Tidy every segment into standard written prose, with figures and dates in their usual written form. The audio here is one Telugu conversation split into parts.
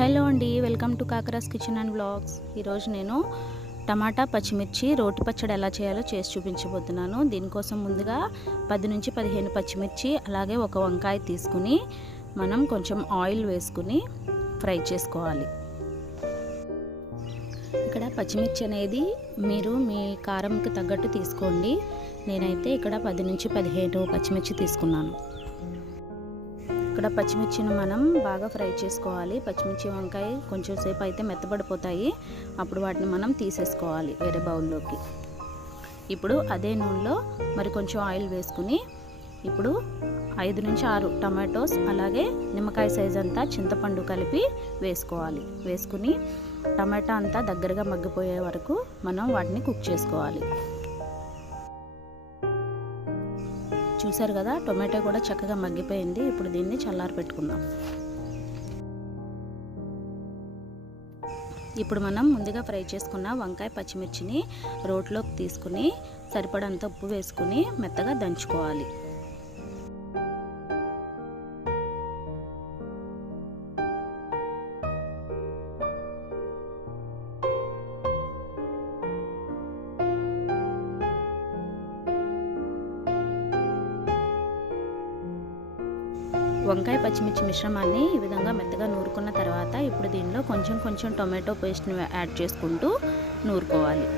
హలో అండి, welcome to Kakaras kitchen and vlogs. ఈరోజు నేను టమాటా పచ్చిమిర్చి రోటి పచ్చడి ఎలా చేయాలో చేసి చూపించబోతున్నాను. దీనికోసం ముందుగా 10 నుంచి 15 పచ్చిమిర్చి అలాగే ఒక వంకాయ తీసుకుని మనం కొంచెం ఆయిల్ వేసుకుని ఫ్రై చేసుకోవాలి. ఇక్కడ పచ్చిమిర్చి అనేది మీరు మీ కారంకి తగ్గట్టు తీసుకోండి. నేనైతే ఇక్కడ 10 నుంచి 15 పచ్చిమిర్చి తీసుకున్నాను. ఇక్కడ పచ్చిమిర్చిని మనం బాగా ఫ్రై చేసుకోవాలి. పచ్చిమిర్చి వంకాయ కొంచెం సేపు అయితే మెత్తబడిపోతాయి. అప్పుడు వాటిని మనం తీసేసుకోవాలి వేరే బౌల్లోకి. ఇప్పుడు అదే నూనెలో మరి కొంచెం ఆయిల్ వేసుకుని ఇప్పుడు 5 నుంచి 6 టమాటోస్ అలాగే నిమ్మకాయ సైజ్ అంతా చింతపండు కలిపి వేసుకోవాలి. వేసుకుని టమాటా అంతా దగ్గరగా మగ్గిపోయే వరకు మనం వాటిని కుక్ చేసుకోవాలి. చూసారు కదా, టొమాటో కూడా చక్కగా మగ్గిపోయింది. ఇప్పుడు దీన్ని చల్లారి పెట్టుకుందాం. ఇప్పుడు మనం ముందుగా ఫ్రై చేసుకున్న వంకాయ పచ్చిమిర్చిని రోట్లోకి తీసుకుని సరిపడంత ఉప్పు వేసుకుని మెత్తగా దంచుకోవాలి. వంకాయ పచ్చిమిర్చి మిశ్రమాన్ని ఈ విధంగా మెత్తగా నూరుకున్న తర్వాత ఇప్పుడు దీనిలో కొంచెం టొమాటో పేస్ట్ని యాడ్ చేసుకుంటూ నూరుకోవాలి.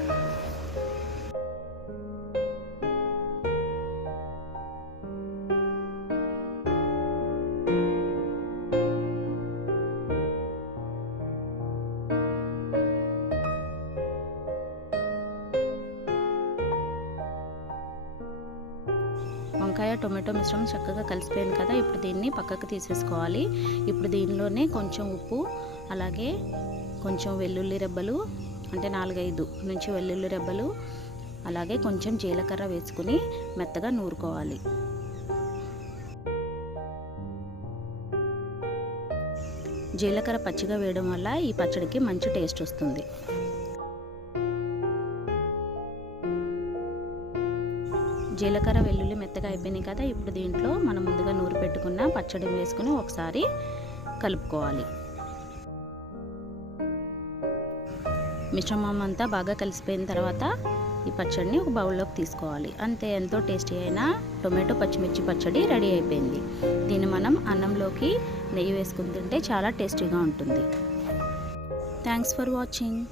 వంకాయ టొమాటో మిశ్రమం చక్కగా కలిసిపోయింది కదా. ఇప్పుడు దీన్ని పక్కకు తీసేసుకోవాలి. ఇప్పుడు దీనిలోనే కొంచెం ఉప్పు అలాగే కొంచెం వెల్లుల్లి రెబ్బలు అంటే 4-5 నుంచి వెల్లుల్లి రెబ్బలు అలాగే కొంచెం జీలకర్ర వేసుకుని మెత్తగా నూరుకోవాలి. జీలకర్ర పచ్చిగా వేయడం వల్ల ఈ పచ్చడికి మంచి టేస్ట్ వస్తుంది. జీలకర్ర వెల్లుల్లి మెత్తగా అయిపోయినాయి కదా. ఇప్పుడు దీంట్లో మనం ముందుగా నూరు పెట్టుకున్న పచ్చడిని వేసుకుని ఒకసారి కలుపుకోవాలి. మిశ్రమం అంతా బాగా కలిసిపోయిన తర్వాత ఈ పచ్చడిని ఒక బౌల్లోకి తీసుకోవాలి. అంతే, ఎంతో టేస్టీ అయిన టొమాటో పచ్చిమిర్చి పచ్చడి రెడీ అయిపోయింది. దీన్ని మనం అన్నంలోకి నెయ్యి వేసుకుని తింటే చాలా టేస్టీగా ఉంటుంది. Thanks for watching.